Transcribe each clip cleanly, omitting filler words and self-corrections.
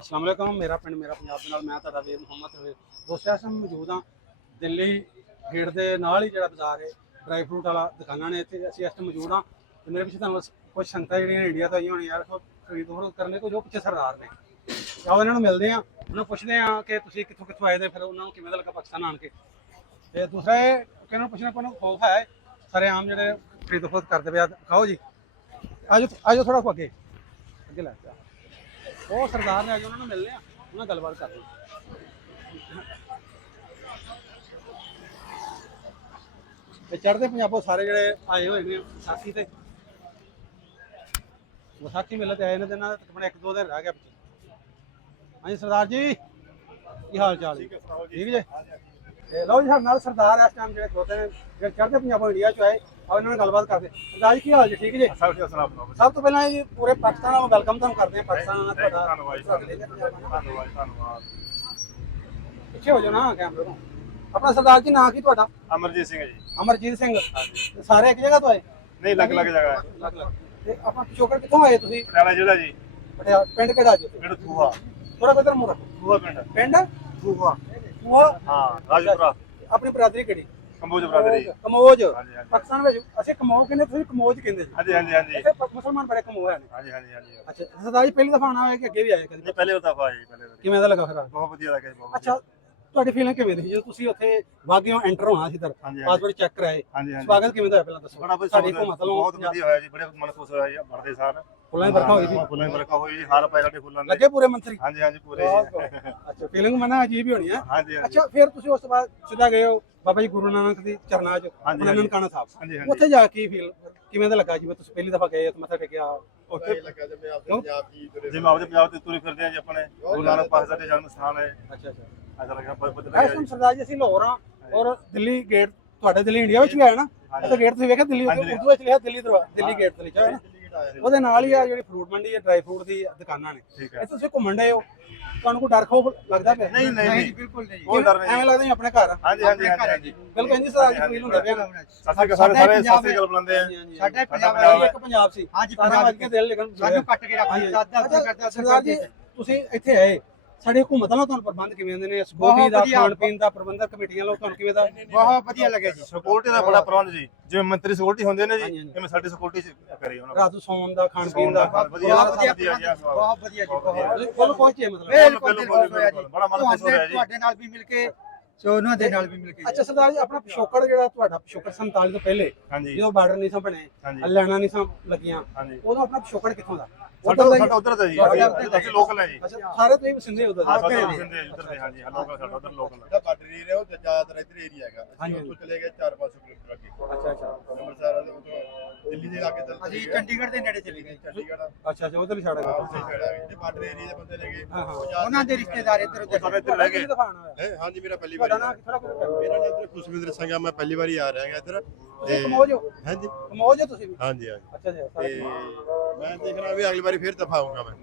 अस्सलाम वालेकुम। मेरा पिंड मेरा पंजाब दे नाल मैं तुहाडा वीर मुहम्मद रवीर। दोस्तों अस मौजूद हाँ दिल्ली गेट के नाल ही जिहड़ा बाजार है ड्राई फ्रूट वाला दुकाना ने इत्थे असीं इस टाइम मौजूद हाँ। ते मेरे पिछे तुहानूं कुछ संगतां जिहड़ियां इंडिया तो आईयां होणीयां यार खरीद फरोख्त करने को जो पिछे सरदार ने आओ इन्हां नूं मिलदे हाँ उन्हां पुछदे हाँ कि तुसीं कित्थों कित्थों आए दे फिर उन्हां नूं किवें दा लगा पाकिस्तान आण के। ते दूसरा किन्हां नूं पुछना कोई खौफ है सारे आम जिहड़े खरीद फरोख्त करदे पे खाओ जी आजो आजो थोड़ा अगे अगे लै वो सरदार ने अज उन्होंने मिलने उन्हें गलबात कर चढ़ते पंजाबों सारे जोड़े आए हुए हैं विसाखी से विसाखी मेले आए ने तकरीबन एक दो दिन रह गया पिछले। हाँ जी सरदार जी की हाल चाल ठीक जी लो जी साढ़े सरदार इस टाइम जो खड़ोते हैं जो चढ़ते पंजाबों इंडिया चो आए और इन्होंने गलबात करते सरदार जी की हाल जी ठीक जी सब तो पहले जी पूरे पाकिस्तान को वेलकम तुम करते हैं पाकिस्तान पिछे हो जाओ ना कैमरे को अपना सरदार जी नाम की तुहाडा अमरजीत सिंह जी। अमरजीत सिंह सारे एक जगह तो आए नहीं अलग अलग जगह है। ते अपना पिछोकड़ कित्थों आए तुसीं पटियाला जिला जी। पटियाला पिंड किहड़ा जी पिंड थूहा थोड़ा किधर मुड़ थूहा पिंड थूहा वो हाँ राजपुरा अपनी बरादरी किहड़ी कंबोज बरादरी। कमोज हाँ जी हाँ जी पाकिस्तान में ਅਸੀਂ ਕਮੋ ਕਹਿੰਦੇ ਤੁਸੀਂ ਕਮੋਜ ਕਹਿੰਦੇ ਜੀ हाँ जी हाँ जी हाँ जी ਇੱਥੇ ਮੁਸਲਮਾਨ ਬੜੇ ਕਮੋ ਹੈ ਨੇ हाँ जी हाँ जी हाँ जी। ਅੱਛਾ ਸਰਦਾਰ ਜੀ ਪਹਿਲੀ ਦਫਾ ਆਣਾ ਹੋਇਆ ਕਿ ਅੱਗੇ ਵੀ ਆਏ ਕਦੇ ये पहले दफा जी पहले बारी। ਕਿਵੇਂ ਦਾ ਲੱਗਾ ਫਿਰ बहुत बढ़िया लगा जी, बहुत ਅੱਛਾ ਤੁਹਾਡੀ ਫੀਲਿੰਗ ਕਿਵੇਂ ਦੀ ਜਦੋਂ ਤੁਸੀਂ ਉੱਥੇ ਵਾਗਿਓ ਐਂਟਰ ਹੋਣਾ ਸੀ ਇੱਧਰ ਹਾਂਜੀ, ਪਾਸਪੋਰਟ ਚੈੱਕ ਕਰਾਏ हाँ जी हाँ जी। ਸਵਾਗਤ ਕਿਵੇਂ ਦਾ ਹੋਇਆ ਪਹਿਲਾਂ ਦੱਸੋ बड़ा ਸਾਡੀ ਹੁਕੂਮਤ ਵੱਲੋਂ बहुत बढ़िया होया जी, बड़े मन खुश होया जी बढ़ते सार ਫੁੱਲਾਂ ਦੀ ਵਰਖਾ ਹੋਈ ਸੀ फुल्लां दी बरखा होई जी, हार पाए साडे फुल्लां दे। ਲੱਗੇ ਪੂਰੇ ਮੰਤਰੀ हाँ जी हाँ जी पूरे जी। ਅੱਛਾ ਫੀਲਿੰਗ ਮਨਾ ਅਜੀਬ ਹੀ ਹੋਣੀ ਹੈ हाँ जी हाँ जी ਅੱਛਾ ਫਿਰ ਤੁਸੀਂ ਉਸ ਤੋਂ ਬਾਅਦ ਸਿੱਧਾ ਗਏ ਹੋ ਬਾਬਾ ਜੀ ਗੁਰੂ ਨਾਨਕ ਦੀ ਚਰਨਾਂ 'ਚ ਹਾਂਜੀ, ਆਪਣਾ ਨਨਕਾਣਾ ਸਾਹਿਬ ਹਾਂਜੀ, ਹਾਂਜੀ। ਉੱਥੇ ਜਾ ਕੇ ਫੀਲ ਕਿਵੇਂ ਦਾ ਲੱਗਾ ਜਿਵੇਂ ਤੁਸੀਂ ਪਹਿਲੀ ਦਫਾ ਗਏ ਉੱਥੇ ਮੱਥਾ ਟੇਕਿਆ ਉੱਥੇ ਜਿਵੇਂ ਆਪਦੇ ਪੰਜਾਬ ਤੇ ਤੁਰੇ ਫਿਰਦੇ ਆ ਜੀ ਆਪਣੇ ਗੁਰੂ ਨਾਨਕ ਪਾਤਸ਼ਾਹ ਦੇ ਜਨਮ ਸਥਾਨ ਹੈ। ਅੱਛਾ ਅੱਛਾ ਐਸਾ ਲੱਗਾ ਬਹੁਤ ਇਸ ਵਧੀਆ ਟਾਈਮ ਜੀ। ਸਰਦਾਰ ਜੀ ਅਸੀਂ ਲਾਹੌਰ ਹਾਂ ਔਰ ਦਿੱਲੀ ਗੇਟ ਤੁਹਾਡੇ ਦਿੱਲੀ ਇੰਡੀਆ ਵਿੱਚ ਵੀ ਆਇਆ ਨਾ ਇਹ ਗੇਟ ਤੁਸੀਂ ਵੇਖਿਆ ਦਿੱਲੀ ਹਾਂਜੀ। ਉਰਦੂ ਵਿੱਚ ਲਿਖਿਆ ਦਿੱਲੀ ਦਰਬਾਰ ਦਿੱਲੀ ਗੇਟ ਤੇ ਲਿਖਿਆ ਹੋਇਆ ਨਾ ਉਹਦੇ ਨਾਲ ਹੀ ਆ ਜਿਹੜੀ ਫਰੂਟ ਮੰਡੀ ਹੈ ਡਰਾਈ ਫਰੂਟ ਦੀ ਦੁਕਾਨਾਂ ਨੇ ਠੀਕ ਹੈ। ਇੱਥੇ ਤੁਸੀਂ ਘੁੰਮਣ ਡਏ ਹੋ ਤੁਹਾਨੂੰ ਕੋਈ ਡਰ ਖੋਫ ਲੱਗਦਾ ਪਿਆ ਨਹੀਂ ਨਹੀਂ ਨਹੀਂ ਬਿਲਕੁਲ ਨਹੀਂ ਕੋਈ ਡਰ ਨਹੀਂ। ਐਵੇਂ ਲੱਗਦਾ ਜਿਵੇਂ ਆਪਣੇ ਘਰ ਆ ਹਾਂਜੀ ਹਾਂਜੀ ਹਾਂਜੀ। ਬਿਲਕੁਲ ਇੰਨੀ ਸਰਦਾਰ ਜੀ ਫੀਲ ਹੁੰਦਾ ਪਿਆ ਸਤਿ ਸ਼੍ਰੀ ਅਕਾਲ ਸਾਰੇ ਸਤਿ ਸ਼੍ਰੀ ਅਕਾਲ ਬੁਲਾਉਂਦੇ ਆ। ਸਾਡੇ ਪੰਜਾਬ ਇੱਕ ਪੰਜਾਬ ਸੀ ਹਾਂਜੀ, ਸਾਰਾ ਵੱਜ ਕੇ ਦਿਲ ਲਿਖਣ ਸਾਨੂੰ ਕੱਟ ਕੇ ਰੱਖ ਦਿੱਤਾ ਅੱਛਾ, ਸਰਦਾਰ ਜੀ ਤੁਸੀਂ ਇੱਥੇ ਆਏ ਸਾਡੀ ਹਕੂਮਤ ਵੱਲੋਂ ਤੁਹਾਨੂੰ ਪ੍ਰਬੰਧ ਕਿਵੇਂ ਦੇ ਨੇ ਸਕਿਉਰਟੀ ਦਾ ਵਧੀਆ। ਖਾਣ ਪੀਣ ਦਾ ਪ੍ਰਬੰਧਕ ਕਮੇਟੀਆਂ ਵੱਲੋਂ ਤੁਹਾਨੂੰ ਕਿਵੇਂ ਦਾ ਬਹੁਤ ਵਧੀਆ ਲੱਗਿਆ ਜੀ। ਸਿਕਿਉਰਿਟੀ ਦਾ ਬੜਾ ਪ੍ਰਬੰਧ ਜੀ ਜਿਵੇਂ ਮੰਤਰੀ ਸਿਕਿਉਰਿਟੀ ਹੁੰਦੇ ਨੇ ਹਾਂਜੀ, ਜੀ ਹਾਂਜੀ। ਜਿਵੇਂ ਸਾਡੀ ਸਿਕਿਉਰਿਟੀ ਕਰੀ ਉਹਨਾਂ ਰਾਤ ਨੂੰ ਸੌਣ ਦਾ ਖਾਣ ਪੀਣ ਦਾ ਵਧੀਆ ਬਹੁਤ ਵਧੀਆ ਵਧੀਆ ਜੀ ਬਹੁਤ ਵਧੀਆ ਜੀ ਬਹੁਤ ਕੋਲ ਪਹੁੰਚੇ ਮਤਲਬ ਬਿਲਕੁਲ ਬਿਲਕੁਲ, ਹੋਇਆ ਜੀ। ਬੜਾ ਮਨ ਖੁਸ਼ ਹੋਇਆ ਜੀ। ਤੁਹਾਡੇ ਨਾਲ ਵੀ ਮਿਲ ਕੇ ਸੋਨਾ ਦੇ ਨਾਲ ਵੀ ਮਿਲ ਕੇ ਅੱਛਾ ਸਰਦਾਰ ਜੀ ਆਪਣਾ ਪਿਛੋਕੜ ਜਿਹੜਾ ਤੁਹਾਡਾ ਪਿਛੋਕੜ 47 ਤੋਂ ਪਹਿਲੇ ਹਾਂਜੀ ਜਦੋਂ ਬਾਰਡਰ ਨਹੀਂ ਸਾਂ ਬਣੇ ਹਾਂਜੀ। ਹਰਿਆਣਾ ਨਹੀਂ ਸਾਂ ਲੱਗੀਆਂ ਹਾਂਜੀ ਉਦੋਂ ਆਪਣਾ ਪਿਛੋਕੜ ਕਿੱਥੋਂ ਦਾ ਸਾਡਾ ਉੱਧਰ ਦਾ ਹੀ- ਸਾਡਾ ਉਧਰ ਦਾ ਜੀ ਅਸੀਂ ਲੋਕਲ ਹੈ ਜੀ। ਅੱਛਾ ਸਾਰੇ ਤੁਸੀਂ ਵਸਿੰਦੇ ਉਧਰ ਹਾਂ ਦੇ ਸਾਡੇ ਸਿੰਦੇ ਉਧਰ ਦੇ ਹਾਂਜੀ ਲੋਕਲ ਸਾਡਾ ਉਧਰ ਲੋਕਲ ਜਿਹੜਾ ਬਾਰਡਰ ਏਰੀਆ ਉਹ ਜ਼ਿਆਦਾਤਰ ਇੱਧਰ ਏਰੀਆ ਹੈਗਾ ਹਾਂਜੀ। ਅਸੀਂ ਉੱਥੋਂ ਚਲੇ ਗਏ 4-5 ਕਿਲੋਮੀਟਰ ਅੱਗੇ ਅੱਛਾ ਅੱਛਾ ਅੰਮ੍ਰਿਤਸਰ ਦੇ ਉੱਤੋਂ ਦਿੱਲੀ ਦੇ ਲਾਗੇ ਚੱਲ ਅਸੀਂ ਚੰਡੀਗੜ੍ਹ ਦੇ ਨੇੜੇ ਚਲੇ ਗਏ ਚੰਡੀਗੜ੍ਹ ਅੱਛਾ ਅੱਛਾ ਉਧਰ ਹੀ ਛੱਡ ਗਏ ਉੱਥੇ ਖੜਾ ਜਿਹੜੇ ਬਾਰਡਰ ਏਰੀਆ ਦੇ ਬੰਦੇ ਲੈ ਗਏ ਹਾਂ, ਹਾਂ। ਉਹ ਜ਼ਿਆਦਾ- ਉਹਨਾਂ ਦੇ ਰਿਸ਼ਤੇਦਾਰ ਇੱਧਰ ਉੱਧਰ ਸਾਡੇ ਇੱਧਰ ਰਹਿ ਗਏ ਦਫਾ ਆਉਣਾ ਹੋਇਆ ਹੈਂ? ਹਾਂਜੀ ਮੇਰਾ ਪਹਿਲੀ ਤੁਹਾਡਾ ਵਾਰੀ ਨਾਮ ਕਿਹੜਾ ਕੋਈ ਮੇਰਾ ਨਾਮ ਇੱਧਰ ਖੁਸ਼ਵਿੰਦਰ ਸਿੰਘ ਆ ਮੈਂ ਪਹਿਲੀ ਵਾਰੀ ਆ ਰਿਹਾ ਹਾਂ ਇੱਧਰ ਤੁਸੀਂ ਕਮੋਜ ਹੋ ਹਾਂਜੀ ਕਮੋਜ ਹੋ ਤੁਸੀਂ ਵੀ ਹਾਂਜੀ ਹਾਂਜੀ ਅੱਛਾ ਜੀ ਤੇ ਸਾਰੇ ਮੈਂ ਦੇਖ ਰਿਹਾ ਵੀ ਅਗਲੀ ਵਾਰੀ ਫੇਰ ਦਫਾ ਆਊਂਗਾ ਮੈਂ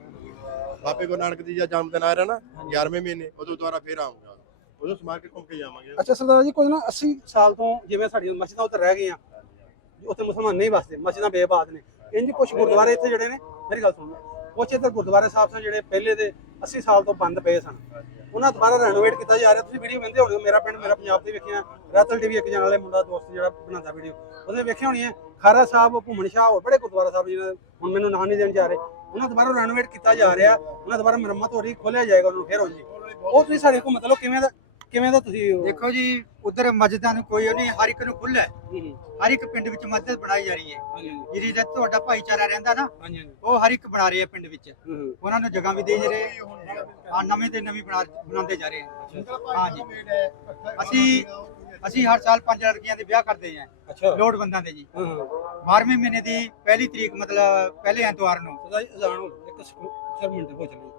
ਬਾਬੇ ਗੁਰੂ ਨਾਨਕ ਜੀ ਦਾ ਜਨਮ ਦਿਨ ਆ ਰਿਹਾ ਨਾ 11ਵੇਂ ਮਹੀਨੇ ਉਦੋਂ ਦੁਬਾਰਾ ਫੇਰ ਆਊਂਗਾ ਉਦੋਂ ਸਮਾਰ ਕੇ ਘੁੰਮ ਕੇ ਜਾਵਾਂਗੇ ਅੱਛਾ ਸਰਦਾਰ ਜੀ ਕੁਝ ਨਾ 80 ਸਾਲ ਤੋਂ ਜਿਵੇਂ ਸਾਡੀਆਂ ਮਸਜਿਦਾਂ ਉੱਤੇ ਰਹਿ ਗਈਆਂ ਉੱਥੇ ਮੁਸਲਮਾਨ ਨਹੀਂ ਵਸਦੇ ਮਸਜਿਦਾਂ ਬੇਬਾਦ ਨੇ ਇੰਜ ਕੁਝ ਗੁਰਦੁਆਰੇ ਇੱਥੇ ਜਿਹੜੇ ਨੇ ਮੇਰੀ ਗੱਲ ਸੁਣੋ ਕੁਛ ਇੱਧਰ ਗੁਰਦੁਆਰੇ ਸਾਹਿਬ ਸਨ ਜਿਹੜੇ ਪਹਿਲੇ ਦੇ 80 ਸਾਲ ਤੋਂ ਬੰਦ ਪਏ ਸਨ ਉਹਨਾਂ ਦੁਬਾਰਾ ਰੈਨੋਵੇਟ ਕੀਤਾ ਜਾ ਰਿਹਾ ਤੁਸੀਂ ਵੀਡੀਓ ਵੇਖਦੇ ਹੋਣੇ ਮੇਰਾ ਪਿੰਡ ਮੇਰਾ ਪੰਜਾਬ ਤੇ ਵੇਖਿਆ ਰਾਤਲ ਟੀਵੀ ਇੱਕ ਜਣ ਵਾਲੇ ਮੁੰਡਾ ਦੋਸਤ ਜਿਹੜਾ ਬਣਾਉਂਦਾ ਵੀਡੀਓ ਉਹਦੇ ਵੇਖਿਆ ਹੋਣੀ ਹੈ ਖਾਰਾ ਸਾਹਿਬ ਭੁੰਮਣ ਸ਼ਾਹ ਹੋਰ ਬੜੇ ਗੁਰਦੁਆਰਾ ਸਾਹਿਬ ਜਿਹਨਾਂ ਹੁਣ ਮੈਨੂੰ ਨਾਂ ਨਹੀਂ ਦੇਣ ਜਾ ਰਹੇ ਉਹਨਾਂ ਦੁਬਾਰਾ ਰੈਨੋਵੇਟ ਕੀਤਾ ਜਾ ਰਿਹਾ ਉਹਨਾਂ ਦੁਬਾਰਾ ਮੁਰੰਮਤ ਹੋ ਰਹੀ ਖੋਲਿਆ ਜਾਏਗਾ ਉਹਨੂੰ ਫੇਰ ਹੋ ਜੀ ਉਹ ਤੁਸੀਂ ਸਾਡੇ ਕੋਲ ਮਤਲਬ ਕਿਵੇਂ ਦਾ ਤੁਸੀਂ ਦੇਖੋ ਜੀ ਉਧਰ ਮਸਜਿਦਾਂ ਨੂੰ ਕੋਈ ਉਹ ਨਹੀਂ ਹਰ ਇੱਕ ਨੂੰ ਖੁੱਲ੍ਹਾ ਹੈ। ਹਾਂਜੀ ਹਰ ਇੱਕ ਪਿੰਡ ਵਿੱਚ ਮਸਜਿਦ ਬਣਾਈ ਜਾ ਰਹੀ ਹੈ ਹਾਂਜੀ ਜਿਹੜੀ ਦਾ ਤੁਹਾਡਾ ਭਾਈਚਾਰਾ ਰਹਿੰਦਾ ਨਾ ਹਾਂਜੀ ਉਹ ਹਰ ਇੱਕ ਬਣਾ ਰਿਹਾ ਪਿੰਡ ਵਿੱਚ ਹੂੰ ਉਹਨਾਂ ਨੂੰ ਜਗ੍ਹਾ ਵੀ ਦੇ ਰਹੇ ਹਾਂ ਨਵੇਂ ਤੇ ਨਵੀਂ ਬਣਾਉਂਦੇ ਜਾ ਰਹੇ ਹਾਂ ਹਾਂਜੀ ਅਸੀਂ ਹਰ ਸਾਲ 5 ਲੜਕੀਆਂ ਦੇ ਵਿਆਹ ਕਰਦੇ ਹਾਂ ਅੱਛਾ ਲੋੜਵੰਦਾਂ ਦੇ ਜੀ ਹਾਂ 12ਵੇਂ ਮਹੀਨੇ ਦੀ ਪਹਿਲੀ ਤਰੀਕ ਮਤਲਬ ਪਹਿਲੇ ਐਤਵਾਰ ਨੂੰ ਸਦਾ ਜੀ ਅਜ਼ਾਨ ਹੋ ਇੱਕ ਸਰ ਮਿੰਟ ਹੋ ਚੱਲੇ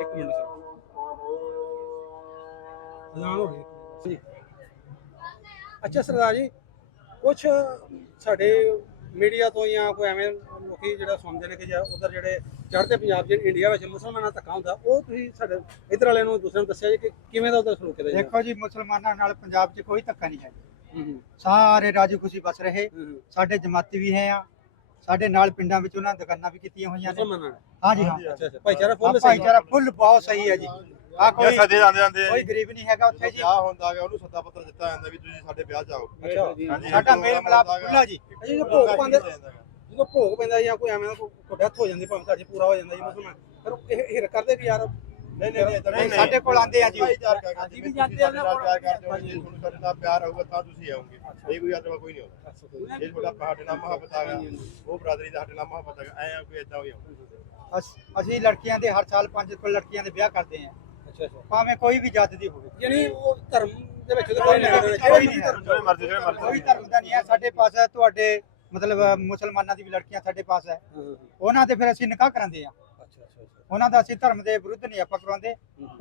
ਇੱਕ ਮਿੰਟ ਸਰ ਅਜ਼ਾਨ ਹੋ ਗਈ ਜੀ ਅੱਛਾ ਸਰਦਾਰ ਜੀ ਕੁਛ ਸਾਡੇ ਮੀਡੀਆ ਤੋਂ ਜਾਂ ਕੋਈ ਐਵੇਂ ਲੋਕੀ ਜਿਹੜਾ ਸੁਣਦੇ ਨੇ ਕਿ ਜਾਂ ਉਧਰ ਜਿਹੜੇ ਚੜ੍ਹਦੇ ਪੰਜਾਬ ਜਿਹੜੇ ਇੰਡੀਆ ਵਿੱਚ ਮੁਸਲਮਾਨਾਂ ਦਾ ਧੱਕਾ ਹੁੰਦਾ ਉਹ ਤੁਸੀਂ ਸਾਡੇ ਇੱਧਰ ਵਾਲਿਆਂ ਨੂੰ ਦੂਸਰਿਆਂ ਨੂੰ ਦੱਸਿਆ ਜੀ ਕਿ ਕਿਵੇਂ ਦਾ ਉਧਰ ਸਲੂਕ ਹੈ ਜੀ ਦੇਖੋ ਜੀ ਮੁਸਲਮਾਨਾਂ ਨਾਲ ਪੰਜਾਬ 'ਚ ਕੋਈ ਧੱਕਾ ਨਹੀਂ ਹੈ ਹੂੰ ਸਾਰੇ ਰਾਜੀ ਖੁਸ਼ੀ ਬਸ ਰਹੇ ਹੂੰ ਸਾਡੇ ਜਮਾਤੀ ਵੀ ਹੈ ਆ ਸਾਡੇ ਨਾਲ ਪਿੰਡਾਂ ਵਿੱਚ ਉਹਨਾਂ ਦੁਕਾਨਾਂ ਵੀ ਕੀਤੀਆਂ ਹੋਈਆਂ ਨੇ। ਮੁਸਲਮਾਨਾਂ ਨੇ। ਹਾਂਜੀ ਹਾਂ ਅੱਛਾ ਅੱਛਾ ਭਾਈਚਾਰਾ ਫੁੱਲ ਹਾਂ, ਭਾਈਚਾਰਾ ਫੁੱਲ ਬਹੁਤ ਸਹੀ ਹੈ ਜੀ। ਆ ਕੋਈ ਕੋਈ ਸਦੇ ਜਾਂਦੇ ਜਾਂਦੇ ਕੋਈ ਗਰੀਬ ਨਹੀਂ ਹੈਗਾ ਉੱਥੇ ਜੀ। ਵਿਆਹ ਹੁੰਦਾ ਹੈਗਾ ਉਹਨੂੰ ਸੱਦਾ ਪੱਤਰ ਦਿੱਤਾ ਜਾਂਦਾ ਵੀ ਤੁਸੀਂ ਸਾਡੇ ਵਿਆਹ 'ਚ ਆਓ। ਅੱਛਾ ਹਾਂਜੀ ਸਾਡਾ ਮੇਲ ਮਿਲਾਪ ਖੁੱਲਾ ਜੀ। ਅਜੇ ਜੋ ਭੋਗ ਪਾਉਂਦੇ ਜਦੋਂ ਭੋਗ ਪੈਂਦਾ ਜਾਂ ਕੋਈ ਐਵੇਂ ਦਾ ਕੋਈ ਡੈਥ ਹੋ ਜਾਂਦੀ ਭਾਵੇਂ ਤੁਹਾਡੀ ਪੂਰਾ ਹੋ ਜਾਂਦਾ ਜੀ ਮੁਸਲਮਾਨ ਪਰ ਇਹ ਹਿਰ ਕਰਦੇ ਵੀ ਯਾਰ ਨਹੀਂ ਨਹੀਂ ਨਹੀਂ, ਸਾਡੇ ਕੋਲ ਆਉਂਦੇ ਆ ਜੀ। ਅਸੀਂ ਵੀ ਜਾਂਦੇ ਆ ਨਾ ਪਿਆਰ ਕਰਦੇ ਹੋ ਜੇ ਤੁਹਾਨੂੰ ਸਾਡੇ ਨਾਲ ਪਿਆਰ ਹੋਊਗਾ ਤਾਂ ਤੁਸੀਂ ਆਓਗੇ ਇਹ ਕੋਈ ਅਦਵਾ ਕੋਈ ਨਹੀਂ ਹੋਗਾ ਜੇ ਤੁਹਾਡਾ ਸਾਡੇ ਨਾਲ ਮੁਹੱਬਤ ਆਗਾ ਉਹ ਬਰਾਦਰੀ ਦਾ ਸਾਡੇ ਨਾਲ ਮੁਹੱਬਤ ਆਗਾ ਐ ਕੋਈ ਏਦਾਂ ਹੋਈ ਅਸੀਂ ਲੜਕੀਆਂ ਦੇ ਹਰ ਸਾਲ 5 ਕੋਲ ਲੜਕੀਆਂ ਦੇ ਵਿਆਹ ਕਰਦੇ ਆ, ਅੱਛਾ ਅੱਛਾ ਭਾਵੇਂ ਕੋਈ ਵੀ ਜਾਤ ਦੀ ਹੋਵੇ। ਯਾਨੀ ਉਹ ਧਰਮ ਦੇ ਵਿੱਚ ਕੋਈ ਨਹੀਂ ਹੈ। ਜਿਹੜੇ ਮਰਜ਼ੀ ਕੋਈ ਧਰਮ ਦਾ ਨਹੀਂ ਹੈ ਸਾਡੇ ਪਾਸ ਹੈ। ਤੁਹਾਡੇ ਮਤਲਬ ਮੁਸਲਮਾਨਾਂ ਦੀ ਵੀ ਲੜਕੀਆਂ ਸਾਡੇ ਪਾਸ ਹੈ, ਉਹਨਾਂ ਦੇ ਫਿਰ ਅਸੀਂ ਨਿਕਾਹ ਕਰਾਉਂਦੇ ਆ। ਅੱਛਾ ਅੱਛਾ ਅੱਛਾ ਉਹਨਾਂ ਦਾ ਅਸੀਂ ਧਰਮ ਦੇ ਵਿਰੁੱਧ ਨਹੀਂ ਆਪਾਂ ਕਰਵਾਉਂਦੇ।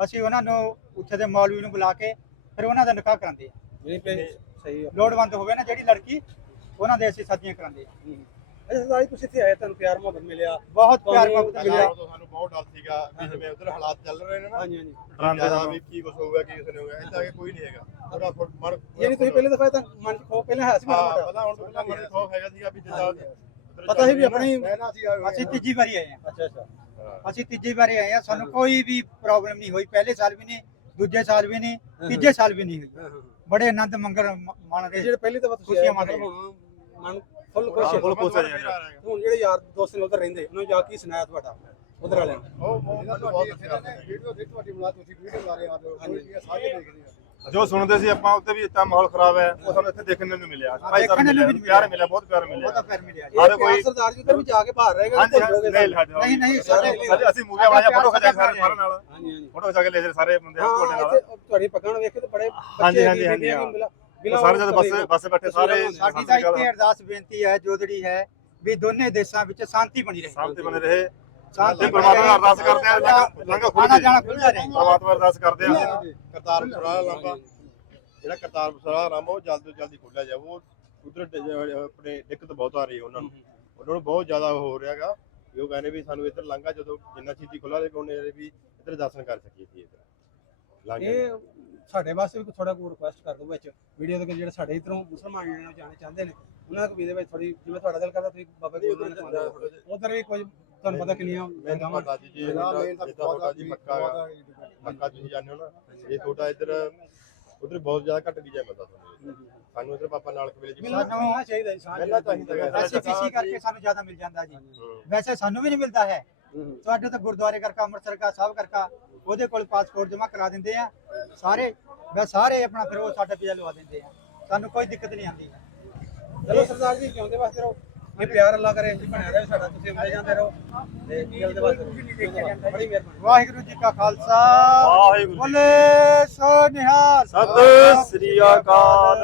ਅਸੀਂ ਉਹਨਾਂ ਨੂੰ ਉੱਥੇ ਦੇ ਮੌਲਵੀ ਨੂੰ ਬੁਲਾ ਕੇ ਫਿਰ ਉਹਨਾਂ ਦਾ ਨਿਕਾਹ ਕਰਾਉਂਦੇ ਆ। ਨਹੀਂ ਪਏ ਸਹੀ ਹੈ ਲੋੜਵੰਦ ਹੋਵੇ ਨਾ ਜਿਹੜੀ ਲੜਕੀ, ਉਹਨਾਂ ਦੇ ਅਸੀਂ ਸ਼ਾਦੀਆਂ ਕਰਾਉਂਦੇ ਆ। ਅੱਛਾ ਸਰਦਾਰ ਜੀ ਤੁਸੀਂ ਇੱਥੇ ਆਏ ਤੁਹਾਨੂੰ ਪਿਆਰ ਮੁਹੱਬਤ ਮਿਲਿਆ ਬਹੁਤ ਪਿਆਰ ਮੁਹੱਬਤ ਮਿਲਿਆ। ਉਦੋਂ ਸਾਨੂੰ ਬਹੁਤ ਡਰ ਸੀਗਾ ਵੀ ਜਿਵੇਂ ਉਧਰ ਹਾਲਾਤ ਚੱਲ ਰਹੇ ਨੇ ਨਾ ਹਾਂਜੀ ਹਾਂਜੀ ਡਰਾਉਂਦੇ ਜਿਆਦਾ ਵੀ ਕੀ ਕੁਝ ਹੋਊਗਾ ਕੀ ਕੁਝ ਨਹੀਂ ਹੋਊਗਾ ਏਦਾਂ ਕੋਈ ਨਹੀਂ ਹੈਗਾ ਥੋੜਾ ਫੁੱਟ ਮਨ ਯਾਨੀ ਤੁਸੀਂ ਪਹਿਲੇ ਦਫਾ ਤਾਂ ਮਨ ਚ ਖੋਫ ਪਹਿਲਾਂ ਹੈ ਸੀ ਮਾੜਾ ਮੋਟਾ ਪਤਾ ਹੁਣ ਤੋਂ ਪਹਿਲਾਂ ਮਨ ਖੌਫ ਹੈਗਾ ਸੀਗਾ ਵੀ ਜਿੱਦਾਂ ਪਤਾ ਸੀ ਵੀ ਆਪਣੀ ਅਸੀਂ ਤੀਜੀ ਵਾਰੀ ਆਏ ਆ। ਅੱਛਾ ਅੱਛਾ ਅਸੀਂ ਤੀਜੀ ਵਾਰੀ ਆਏ ਆ। ਸਾਨੂੰ ਕੋਈ ਵੀ ਪ੍ਰੋਬਲਮ ਨਹੀਂ ਹੋਈ, ਪਹਿਲੇ ਸਾਲ ਵੀ ਨਹੀਂ, ਦੂਜੇ ਸਾਲ ਵੀ ਨਹੀਂ, ਤੀਜੇ ਸਾਲ ਵੀ ਨਹੀਂ ਹੋਈ। ਹਾਂ ਹਾਂ ਬੜੇ ਆਨੰਦ ਮੰਗਲ ਮਾਣ ਰਹੇ। ਜਿਹੜੇ ਪਹਿਲੀ ਦਫਾ ਤੁਸੀਂ ਖੁਸ਼ੀਆਂ ਆਏ ਮੰਨ ਰਹੇ। ਹੁਣ ਮਨ ਫੁੱਲ ਖੁਸ਼ ਹੈ ਫੁੱਲ ਖੁਸ਼ ਹੈ ਜੀ। ਹੁਣ ਜਿਹੜੇ ਯਾਰ ਦੋਸਤ ਨੇ ਉਧਰ ਰਹਿੰਦੇ ਉਹਨਾਂ ਨੂੰ ਜਾ ਕੀ ਸੁਣਾਇਆ ਤੁਹਾਡਾ ਉਧਰ ਵਾਲਿਆਂ ਨੇ ਉਹ ਬਹੁਤ ਵੀਡੀਓ ਦੇਖ ਤੁਹਾਡੀ ਬਣਾ ਤੁਸੀਂ ਵੀਡੀਓ ਲਾ ਰਹੇ ਆ ਸਾਰੇ ਦੇਖਦੇ ਆ ਜੋ ਸੁਣਦੇ ਸੀ ਆਪਾਂ ਉੱਤੇ ਵੀ ਇतना ਮਾਹੌਲ ਖਰਾਬ ਹੈ ਉਹ ਸਾਨੂੰ ਇੱਥੇ ਦੇਖਣ ਨੂੰ ਮਿਲਿਆ ਭਾਈ ਸਾਹਿਬ ਦੇਖਣ ਨੂੰ ਮਿਲਿਆ ਵੀ ਪਿਆਰ ਮਿਲਿਆ ਬਹੁਤ ਪਿਆਰ ਬਹੁਤਾ ਮਿਲਿਆ ਪਿਆਰ ਮਿਲਿਆ ਜੀ। ਇਹ ਸਾਰੇ ਪਿਆਰ ਕੋਈ- ਸਰਦਾਰ ਜੀ ਉਧਰ ਵੀ ਜਾ ਕੇ ਬਾਹਰ ਰਹੇਗਾ ਹਾਂਜੀ ਨਹੀਂ ਨਹੀਂ ਸਾਡੇ ਅਸੀਂ ਮੂਵੀਆਂ ਵਾਲਿਆਂ ਫੋਟੋ ਖਿਚਾ ਕੇ ਸਾਰੇ ਨਾਲ ਹਾਂਜੀ ਹਾਂਜੀ ਫੋਟੋ ਖਿਚਾ ਕੇ ਲੈ ਜਿਹੜੇ ਸਾਰੇ ਬੰਦੇ ਹਾਂ ਤੁਹਾਡੇ ਨਾਲ ਇੱਥੇ ਤੁਹਾਡੀ ਪੱਗਾਂ ਨੂੰ ਵੇਖ ਕੇ ਤਾਂ ਬੜੇ ਹਾਂਜੀ, ਹਾਂਜੀ, ਹਾਂਜੀ, ਉਹ ਸਾਰੇ ਜਦੋਂ ਬੱਸ ਬੈਠੇ ਸਾਰੇ ਸਾਡੀ ਤਾਂ ਇੱਥੇ ਅਰਦਾਸ ਬੇਨਤੀ ਹੈ ਜੋ ਜਿਹੜੀ ਹੈ ਵੀ ਦੋਨੇ ਦੇਸ਼ਾਂ ਵਿੱਚ ਸ਼ਾਂਤੀ ਬਣੀ ਰਹੇ। ਸ਼ਾਂਤੀ ਬਣੇ ਰਹੇ ਸ਼ਾਂਤੀ ਤੇ ਪਰਮਾਤਮਾ ਨੂੰ ਅਰਦਾਸ ਕਰਦੇ ਆ ਲੰਗਾ ਖੁੱਲ ਆਣਾ ਜੇ ਜਾਣਾ ਖੁੱਲਦਾ ਰਹੇ। ਪਰਮਾਤਮਾ ਅਰਦਾਸ ਕਰਦੇ ਆ ਕਰਤਾਰਪੁਰ ਵਾਲਾ ਲਾਂਬਾ ਜਿਹੜਾ ਕਰਤਾਰਪੁਰ ਵਾਲਾ ਲਾਂਬਾ ਉਹ ਜਲਦ ਤੋਂ ਜਲਦੀ ਖੋਲਿਆ ਜਾਵੇ ਉਹ ਉਧਰ ਆਪਣੇ ਦਿੱਕਤ ਬਹੁਤ ਆ ਰਹੀ ਹੈ ਉਹਨਾਂ ਨੂੰ ਬਹੁਤ ਜ਼ਿਆਦਾ ਹੋ ਰਿਹਾਗਾ ਵੀ ਉਹ ਕਹਿੰਦੇ ਵੀ ਸਾਨੂੰ ਇੱਧਰ ਲੰਘਾ ਜਦੋਂ ਜਿੰਨਾ ਛੇਤੀ ਖੁੱਲਾ ਦੇ ਕੋਨੇ ਵੀ ਇੱਧਰ ਦਰਸ਼ਨ ਕਰ ਸਕੀਏ ਜੀ ਇੱਧਰ ਲੰਘ ਇਹ ਸਾਡੇ ਵਾਸਤੇ ਵੀ ਥੋੜਾ ਕੋਈ ਰਿਕੁਐਸਟ ਕਰ ਦਿਓ ਵਿੱਚ ਵੀਡੀਓ ਦੇ ਜਿਹੜੇ ਸਾਡੇ ਇਧਰੋਂ ਮੁਸਲਮਾਨ ਜਿਹੜੇ ਨੂੰ ਜਾਣੇ ਚਾਹੁੰਦੇ ਨੇ ਉਹਨਾਂ ਨੂੰ ਵੀ ਦੇ ਵਿੱਚ ਥੋੜੀ ਜਿਵੇਂ ਤੁਹਾਡਾ ਦਿਲ ਕਰਦਾ ਤੁਸੀਂ ਬਾਬਾ ਜੀ ਉਧਰ ਵੀ ਕੋਈ ਤੁਹਾਨੂੰ ਪਤਾ ਕਿੰਨੀਆਂ ਮੈਨੂੰ ਪਤਾ ਜੀ ਜੀ ਤੁਹਾਡਾ ਜੀ ਮੱਕਾ ਤੁਸੀਂ ਜਾਂਦੇ ਹੋ ਨਾ ਇਹ ਤੁਹਾਡਾ ਇੱਧਰ ਉਧਰ ਬਹੁਤ ਜ਼ਿਆਦਾ ਘੱਟ ਗਿਆ ਮੈਂ ਤੁਹਾਨੂੰ ਸਾਨੂੰ ਇੱਧਰ ਪਾਪਾ ਨਾਲ ਕਬੀਲੇ ਜੀ ਮਿਲਣਾ ਚਾਹੀਦਾ ਮਿਲਣਾ ਚਾਹੀਦਾ ਹੈ। ਐਸੀ ਫੀਸੀ ਕਰਕੇ ਸਾਨੂੰ ਜ਼ਿਆਦਾ ਮਿਲ ਜਾਂਦਾ ਜੀ। ਵੈਸੇ ਸਾਨੂੰ ਵੀ ਨਹੀਂ ਮਿਲਦਾ ਹੈ। ਤੁਹਾਡੇ ਤਾਂ ਗੁਰਦੁਆਰੇ ਕਰਕਾ ਅੰਮ੍ਰਿਤਸਰ ਕਾ ਸਾਹਿਬ ਕਰਕਾ ਉਹਦੇ ਕੋਲ ਪਾਸਪੋਰਟ ਜਮ੍ਹਾਂ ਕਰਾ ਦਿੰਦੇ ਆ ਸਾਰੇ ਵੈ ਸਾਰੇ ਆਪਣਾ ਫਿਰ ਉਹ ਸਾਡਾ ਵੀਜ਼ਾ ਲਵਾ ਦਿੰਦੇ ਆ। ਸਾਨੂੰ ਕੋਈ ਦਿੱਕਤ ਨਹੀਂ ਆਉਂਦੀ। ਚਲੋ ਸਰਦਾਰ ਜੀ ਜਿਉਂਦੇ ਵਾਸਤੇ ਰਹੋ ਇਹ ਪਿਆਰ ਅੱਲਾ ਕਰੇ ਜੀ ਬਣਿਆ ਰਹੇ ਸਾਡਾ ਤੁਸੀਂ ਆਉਂਦੇ ਜਾਂਦੇ ਰਹੋ ਤੇ ਮਿਲਦੇ ਵਾਸਤੇ ਬੜੀ ਮਿਹਰਬਾਨੀ। ਵਾਹਿਗੁਰੂ ਜੀ ਕਾ ਖਾਲਸਾ ਵਾਹਿਗੁਰੂ ਬੋਲੇ ਸੋ ਨਿਹਾਲ। ਸਤਿ ਸ੍ਰੀ ਅਕਾਲ।